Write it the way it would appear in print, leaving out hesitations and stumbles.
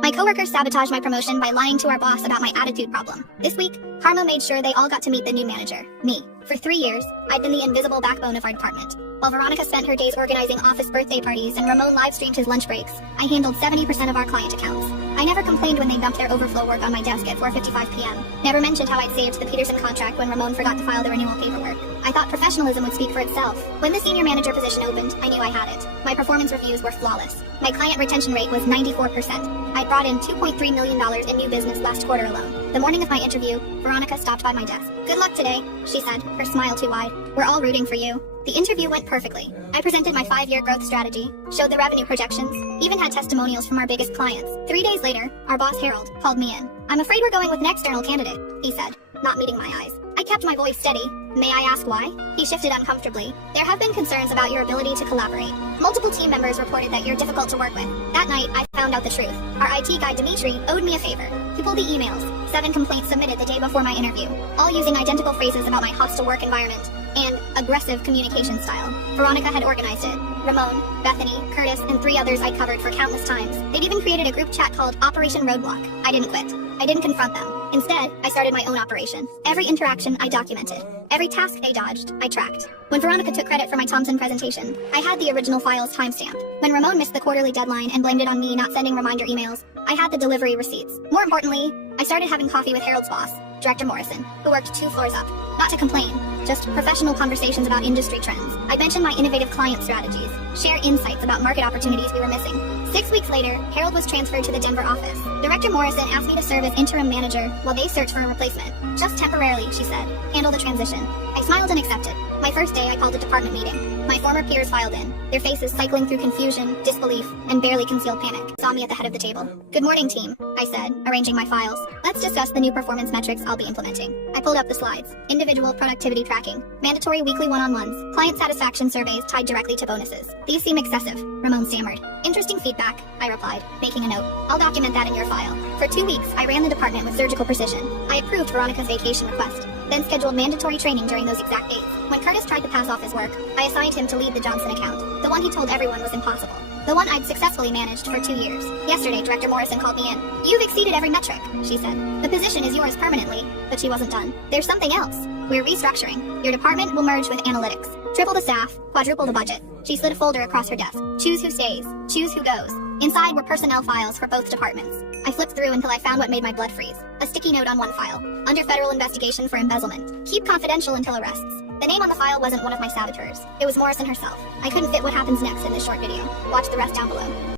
My coworkers sabotaged my promotion by lying to our boss about my attitude problem. This week, Karma made sure they all got to meet the new manager, me. For 3 years, I'd been the invisible backbone of our department. While Veronica spent her days organizing office birthday parties and Ramon live-streamed his lunch breaks, I handled 70% of our client accounts. I never complained when they dumped their overflow work on my desk at 4:55 p.m. Never mentioned how I'd saved the Peterson contract when Ramon forgot to file the renewal paperwork. I thought professionalism would speak for itself. When the senior manager position opened, I knew I had it. My performance reviews were flawless. My client retention rate was 94%. I brought in $2.3 million in new business last quarter alone. The morning of my interview, Veronica stopped by my desk. "Good luck today," she said, her smile too wide. "We're all rooting for you." The interview went perfectly. I presented my 5-year growth strategy, showed the revenue projections, even had testimonials from our biggest clients. 3 days later, our boss Harold called me in. "I'm afraid we're going with an external candidate," he said, not meeting my eyes. I kept my voice steady. "May I ask why?" He shifted uncomfortably. "There have been concerns about your ability to collaborate. Multiple team members reported that you're difficult to work with." That night, I found out the truth. Our IT guy Dimitri owed me a favor. He pulled the emails, 7 complaints submitted the day before my interview, all using identical phrases about my hostile work environment and aggressive communication style. Veronica had organized it. Ramon, Bethany, Curtis, and 3 others I'd covered for countless times. They'd even created a group chat called Operation Roadblock. I didn't quit. I didn't confront them. Instead, I started my own operation. Every interaction I documented. Every task they dodged, I tracked. When Veronica took credit for my Thompson presentation, I had the original file's timestamp. When Ramon missed the quarterly deadline and blamed it on me not sending reminder emails, I had the delivery receipts. More importantly, I started having coffee with Harold's boss, Director Morrison, who worked 2 floors up. Not to complain, just professional conversations about industry trends. I mentioned my innovative client strategies, share insights about market opportunities we were missing. 6 weeks later, Harold was transferred to the Denver office. Director Morrison asked me to serve as interim manager while they searched for a replacement. "Just temporarily," she said. "Handle the transition." I smiled and accepted. My first day, I called a department meeting. My former peers filed in, their faces cycling through confusion, disbelief, and barely concealed panic. Saw me at the head of the table. "Good morning, team," I said, arranging my files. "Let's discuss the new performance metrics I'll be implementing." I pulled up the slides. Individual productivity tracking, mandatory weekly one-on-ones, client satisfaction surveys tied directly to bonuses. "These seem excessive," Ramon stammered. "Interesting feedback," I replied, making a note. "I'll document that in your file." For 2 weeks, I ran the department with surgical precision. I approved Veronica's vacation request, then scheduled mandatory training during those exact dates. When Curtis tried to pass off his work, I assigned him to lead the Johnson account, the one he told everyone was impossible, the one I'd successfully managed for 2 years. Yesterday, Director Morrison called me in. "You've exceeded every metric," she said. "The position is yours permanently." But she wasn't done. "There's something else. We're restructuring. Your department will merge with analytics. Triple the staff, quadruple the budget." She slid a folder across her desk. "Choose who stays, choose who goes." Inside were personnel files for both departments. I flipped through until I found what made my blood freeze. A sticky note on one file. "Under federal investigation for embezzlement. Keep confidential until arrests." The name on the file wasn't one of my saboteurs. It was Morrison herself. I couldn't fit what happens next in this short video. Watch the rest down below.